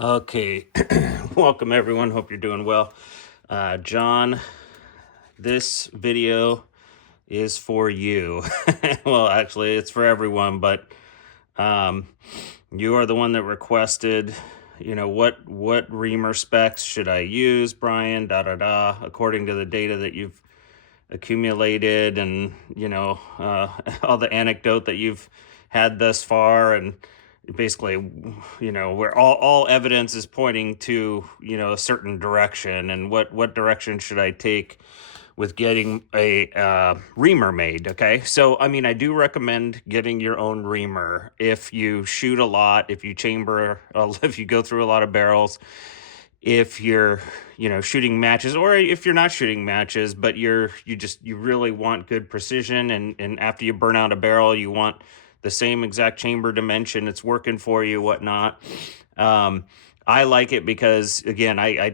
Okay, welcome everyone. Hope you're doing well. John, this video is for you. Well, actually, it's for everyone, but um, you are the one that requested. What Reamer specs should I use, Brian? According to the data that you've accumulated, and all the anecdote that you've had thus far, and basically, where all evidence is pointing to a certain direction, and what direction should I take with getting a reamer made. Okay, so I mean, I do recommend getting your own reamer if you shoot a lot, if you chamber if you go through a lot of barrels, if you're shooting matches, or if you're not shooting matches but you really want good precision, and after you burn out a barrel you want the same exact chamber dimension, it's working for you, whatnot. I like it because, again, I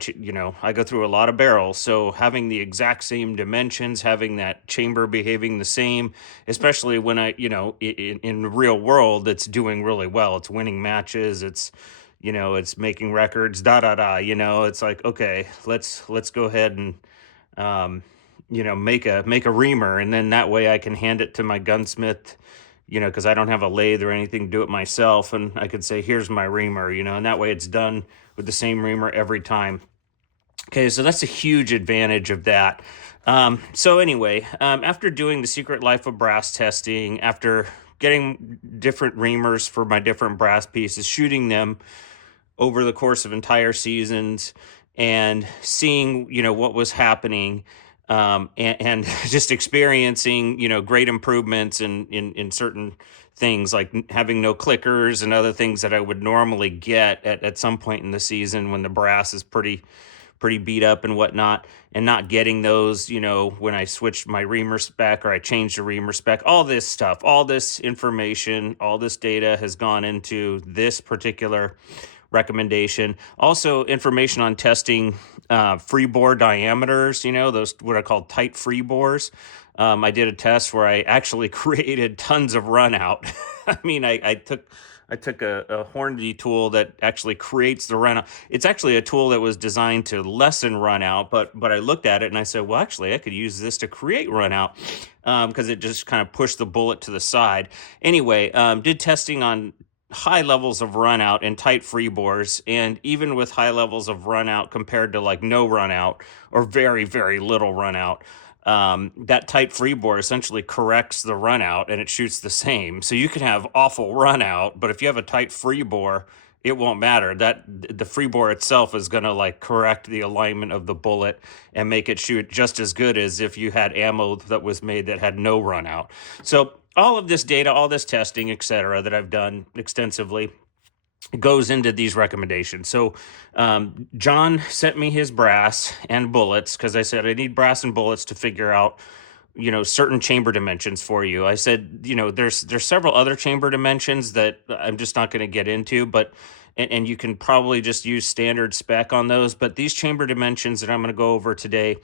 go through a lot of barrels, so having the exact same dimensions, having that chamber behaving the same, especially when in the real world, it's doing really well, it's winning matches, it's making records, it's like, okay, let's go ahead and make a reamer, and then that way I can hand it to my gunsmith, because I don't have a lathe or anything to do it myself, and I could say, here's my reamer, and that way it's done with the same reamer every time. Okay, so that's a huge advantage of that. So anyway, after doing the Secret Life of Brass testing, after getting different reamers for my different brass pieces, shooting them over the course of entire seasons, and seeing what was happening, and just experiencing great improvements in certain things, like having no clickers and other things that I would normally get at some point in the season when the brass is pretty beat up and whatnot, and not getting those, when I switched my reamer spec or I changed the reamer spec. All this stuff, all this information, all this data has gone into this particular recommendation. Also, information on testing free bore diameters, those what are called tight free bores. I did a test where I actually created tons of run out. I mean, I took a Hornady tool that actually creates the run out. It's actually a tool that was designed to lessen run out, but I looked at it and I said, well, actually, I could use this to create run out, because it just kind of pushed the bullet to the side. Anyway, did testing on high levels of run out and tight free bores, and even with high levels of run out compared to like no run out or very, very little run out, that tight free bore essentially corrects the run out and it shoots the same. So you can have awful run out, but if you have a tight free bore, it won't matter. That the free bore itself is going to like correct the alignment of the bullet and make it shoot just as good as if you had ammo that was made that had no run out. So all of this data, all this testing, etc., that I've done extensively, goes into these recommendations. So John sent me his brass and bullets, because I said I need brass and bullets to figure out certain chamber dimensions for you. I said, there's several other chamber dimensions that I'm just not going to get into, but and you can probably just use standard spec on those, but these chamber dimensions that I'm going to go over today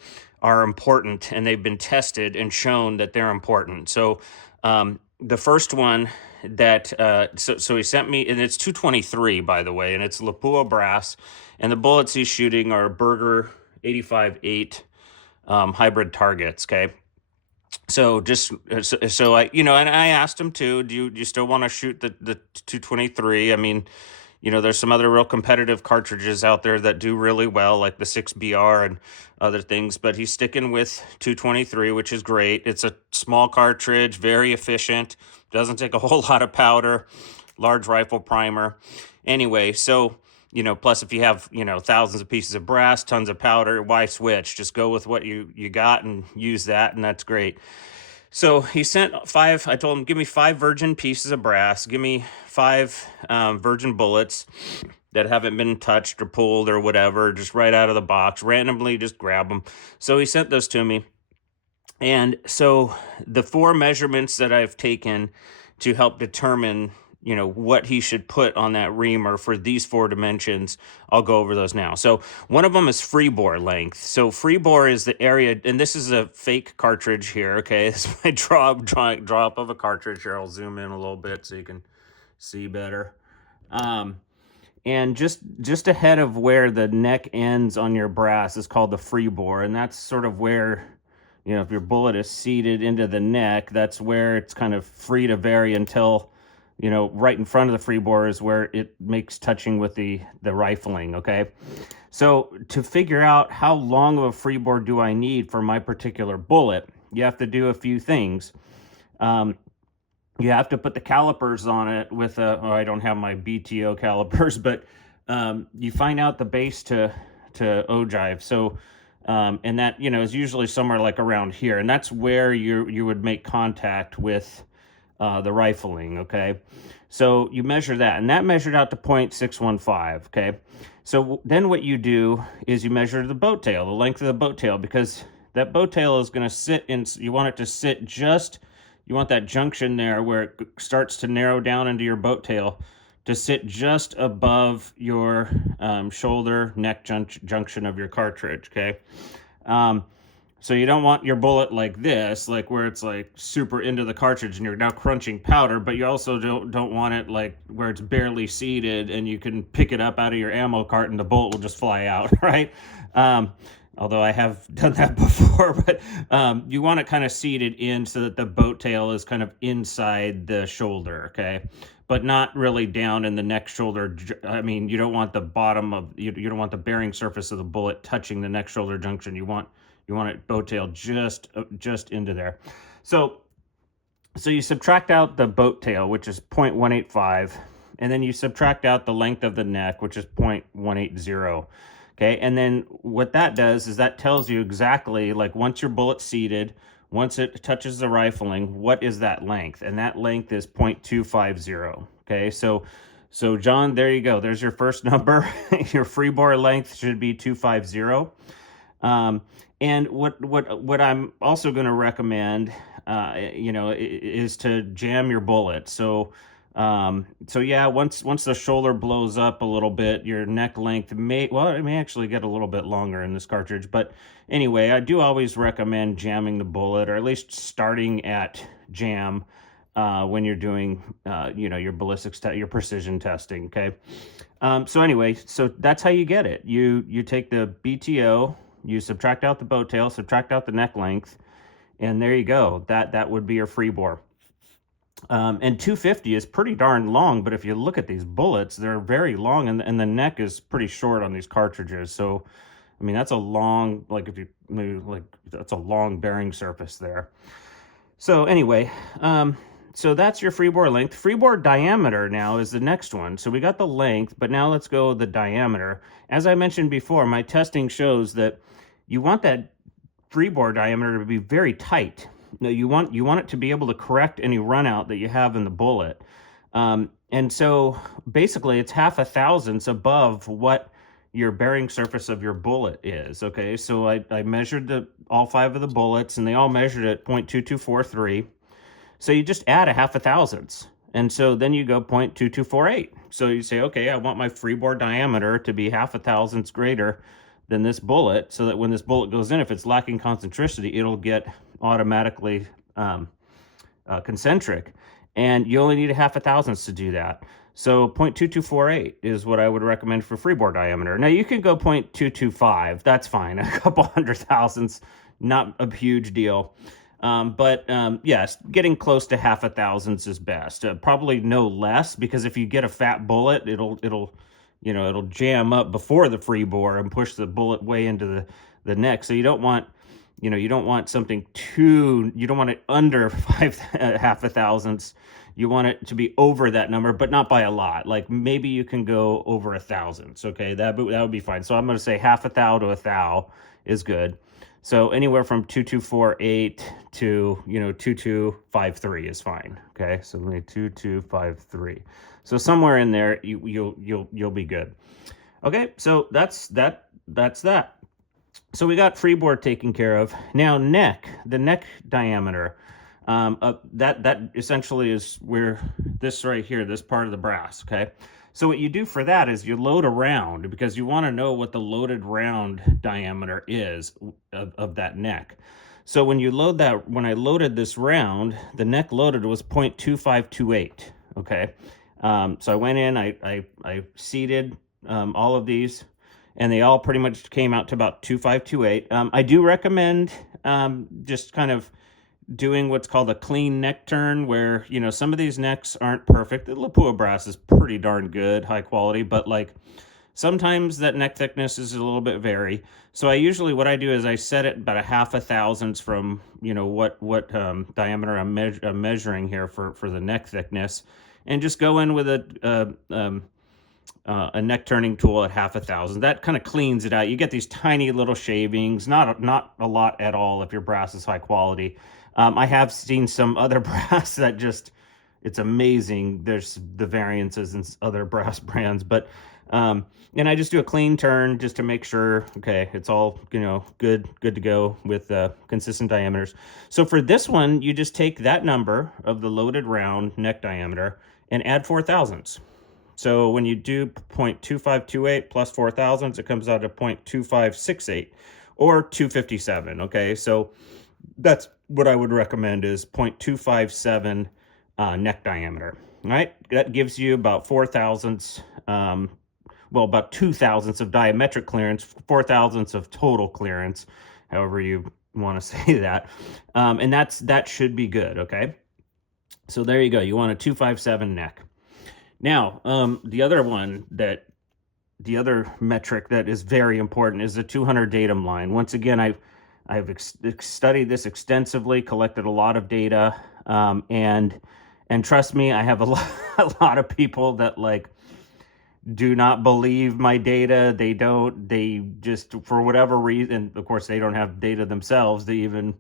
are important, and they've been tested and shown that they're important. So the first one that so he sent me, and it's 223, by the way, and it's Lapua brass, and the bullets he's shooting are Berger 85-8 hybrid targets. Okay, so just so I and I asked him too, do you still want to shoot the 223? I mean, there's some other real competitive cartridges out there that do really well, like the 6BR and other things, but he's sticking with 223, which is great. It's a small cartridge, very efficient, doesn't take a whole lot of powder, large rifle primer. Anyway, so, plus if you have, thousands of pieces of brass, tons of powder, why switch? Just go with what you got and use that, and that's great. So he sent 5. I told him, give me 5 virgin pieces of brass. Give me 5 virgin bullets that haven't been touched or pulled or whatever, just right out of the box, randomly just grab them. So he sent those to me. And so the 4 measurements that I've taken to help determine what he should put on that reamer for these 4 dimensions, I'll go over those now. So one of them is free bore length. So free bore is the area, and this is a fake cartridge here. Okay, this is my drop of a cartridge here. I'll zoom in a little bit so you can see better. And just ahead of where the neck ends on your brass is called the free bore, and that's sort of where, if your bullet is seated into the neck, that's where it's kind of free to vary until, right in front of the free bore is where it makes touching with the rifling, okay? So to figure out how long of a free bore do I need for my particular bullet, you have to do a few things. You have to put the calipers on it with I don't have my BTO calipers, but you find out the base to ogive. So, and that, is usually somewhere like around here. And that's where you would make contact with the rifling, okay? So you measure that, and that measured out to 0.615, okay? So then what you do is you measure the boat tail, the length of the boat tail, because that boat tail is going to sit in, you want it to sit you want that junction there where it starts to narrow down into your boat tail to sit just above your shoulder neck junction of your cartridge, okay? So you don't want your bullet like this, like where it's like super into the cartridge and you're now crunching powder, but you also don't want it like where it's barely seated and you can pick it up out of your ammo cart and the bullet will just fly out, right? Although I have done that before, but you want it kind of seated in so that the boat tail is kind of inside the shoulder, okay? But not really down in the neck shoulder. I mean, you don't want the bottom of, you don't want the bearing surface of the bullet touching the neck shoulder junction. You want it boat tail just into there. So you subtract out the boat tail, which is 0.185, and then you subtract out the length of the neck, which is 0.180. Okay, and then what that does is that tells you exactly, like once your bullet's seated, once it touches the rifling, what is that length? And that length is 0.250. Okay, so John, there you go. There's your first number. Your free bore length should be 250. And what I'm also going to recommend, is to jam your bullet. So yeah, once the shoulder blows up a little bit, your neck length it may actually get a little bit longer in this cartridge. But anyway, I do always recommend jamming the bullet, or at least starting at jam when you're doing, your ballistics your precision testing. Okay. So anyway, so that's how you get it. You take the BTO, you subtract out the boat tail, subtract out the neck length, and there you go. That would be your free bore. And 250 is pretty darn long, but if you look at these bullets, they're very long, and the neck is pretty short on these cartridges. So, I mean, that's a long, that's a long bearing surface there. So anyway, so that's your free bore length. Free bore diameter now is the next one. So we got the length, but now let's go the diameter. As I mentioned before, my testing shows that you want that free bore diameter to be very tight. No, you want it to be able to correct any run out that you have in the bullet. And so basically it's 0.5 thousandths above what your bearing surface of your bullet is. Okay, so I measured all 5 of the bullets, and they all measured at 0.2243. So you just add 0.5 thousandths. And so then you go 0.2248. So you say, okay, I want my free bore diameter to be 0.5 thousandths greater than this bullet, so that when this bullet goes in, if it's lacking concentricity, it'll get automatically concentric. And you only need 0.5 thousandths to do that. So 0.2248 is what I would recommend for free bore diameter. Now you can go 0.225, that's fine. A couple hundred thousandths, not a huge deal. But yes, getting close to 0.5 thousandths is best. Probably no less, because if you get a fat bullet, it'll jam up before the free bore and push the bullet way into the neck. So you don't want, you don't want you don't want it under 0.5 thousandths. You want it to be over that number, but not by a lot. Like maybe you can go over 1 thousandths. Okay, that would be fine. So I'm going to say 0.5 thou to 1 thou is good. So anywhere from 2248 to 2253 is fine. Okay, so 2253. So somewhere in there you'll be good. Okay, so that's that. So we got free bore taken care of. Now the neck diameter. That essentially is where this right here, this part of the brass. Okay. So what you do for that is you load a round, because you want to know what the loaded round diameter is of that neck. So when I loaded this round, the neck loaded was 0.2528. Okay. So I went in, I seeded all of these, and they all pretty much came out to about 2528. I do recommend just kind of doing what's called a clean neck turn, where, you know, some of these necks aren't perfect. The Lapua brass is pretty darn good, high quality, but like sometimes that neck thickness is a little bit vary. So I usually, what I do is I set it about a half a thousandths from, you know, what diameter I'm measuring here for the neck thickness, and just go in with a neck turning tool at half a thousand. That kind of cleans it out. You get these tiny little shavings, not a lot at all if your brass is high quality. I have seen some other brass that just, it's amazing. There's the variances in other brass brands, but and I just do a clean turn just to make sure, okay, it's all, you know, good to go with consistent diameters. So for this one, you just take that number of the loaded round neck diameter and add 4 thousandths. So when you do 0.2528 plus 4 thousandths, it comes out to 0.2568 or 257. Okay, so that's what I would recommend, is 0.257 neck diameter. All right, that gives you about 4 thousandths, well, about 2 thousandths of diametric clearance, 4 thousandths of total clearance, however you want to say that. And that should be good. Okay, so there you go. You want a 257 neck. Now, the other metric that is very important is the 200 datum line. Once again, I've studied this extensively, collected a lot of data, and trust me, I have a lot of people that like do not believe my data. They just, for whatever reason, of course, they don't have data themselves to even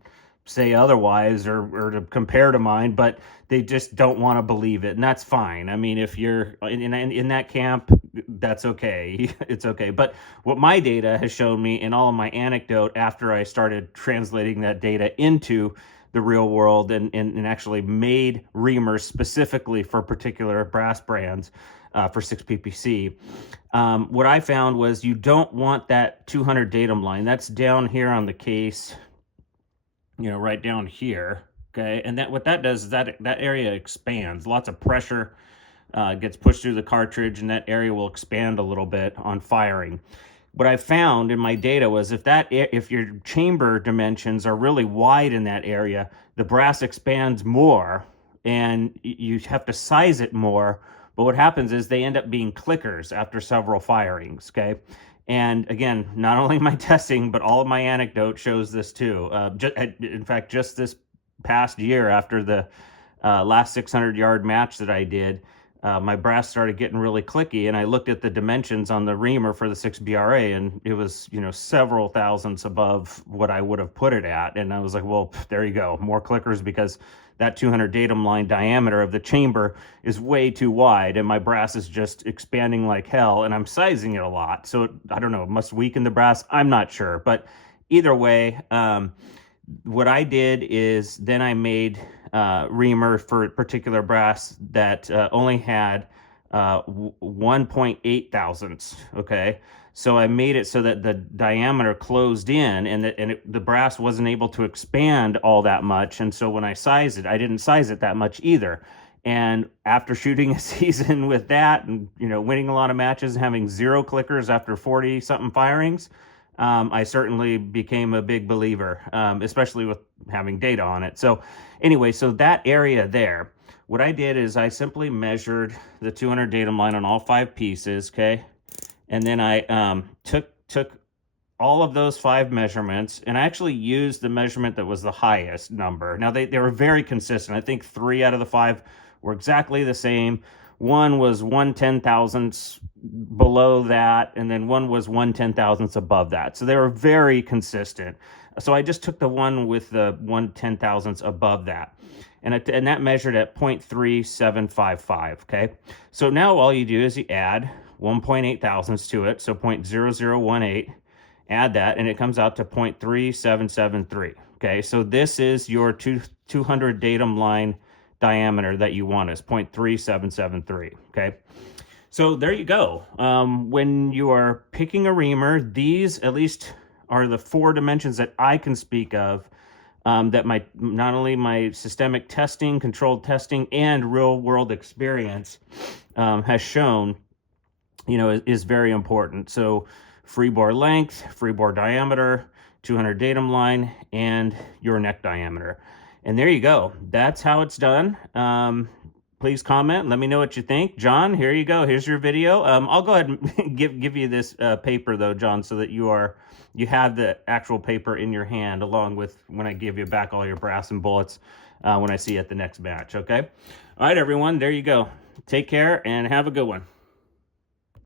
say otherwise or to compare to mine, but they just don't want to believe it, and that's fine. I mean, if you're in that camp, that's okay. It's okay. But what my data has shown me, in all of my anecdote after I started translating that data into the real world and actually made reamers specifically for particular brass brands, for 6PPC, what I found was you don't want that 200 datum line. That's down here on the case, you know, right down here. Okay, and that, what that does is that area expands. Lots of pressure gets pushed through the cartridge, and that area will expand a little bit on firing. What I found in my data was if your chamber dimensions are really wide in that area, the brass expands more, and you have to size it more. But what happens is they end up being clickers after several firings. Okay. And again, not only my testing, but all of my anecdote shows this too. In fact, just this past year, after the last 600-yard match that I did, my brass started getting really clicky, and I looked at the dimensions on the reamer for the 6BRA, and it was, you know, several thousandths above what I would have put it at. And I was like, well, there you go, more clickers, because that 200 datum line diameter of the chamber is way too wide, and my brass is just expanding like hell, and I'm sizing it a lot. So I don't know, it must weaken the brass. I'm not sure. But either way, what I did is then I made reamer for particular brass that only had 1.8 thousandths. Okay, so I made it so that the diameter closed in, and the brass wasn't able to expand all that much. And so when I sized it, I didn't size it that much either. And after shooting a season with that, and, you know, winning a lot of matches, having 0 clickers after 40 something firings, I certainly became a big believer, especially with having data on it. So anyway, so that area there, what I did is I simply measured the 200 datum line on all 5 pieces. Okay, and then I took all of those 5 measurements, and I actually used the measurement that was the highest number. Now they were very consistent. I think 3 out of the 5 were exactly the same. One was 1/10 thousandths below that, and then one was 1/10 thousandths above that. So they were very consistent. So I just took the one with the 1/10 thousandths above that, and that measured at 0.3755. Okay, so now all you do is you add 1.8 thousandths to it, so 0.0018. Add that, and it comes out to 0.3773. Okay, so this is your 200 datum line diameter that you want, is 0.3773. Okay, so there you go. When you are picking a reamer, these at least are the 4 dimensions that I can speak of, that not only my systemic testing, controlled testing, and real world experience has shown, you know, is very important. So free bore length, free bore diameter, 200 datum line, and your neck diameter. And there you go. That's how it's done. Please comment. Let me know what you think. John, here you go. Here's your video. I'll go ahead and give you this paper though, John, so that you have the actual paper in your hand along with when I give you back all your brass and bullets when I see you at the next match. Okay. All right, everyone. There you go. Take care and have a good one.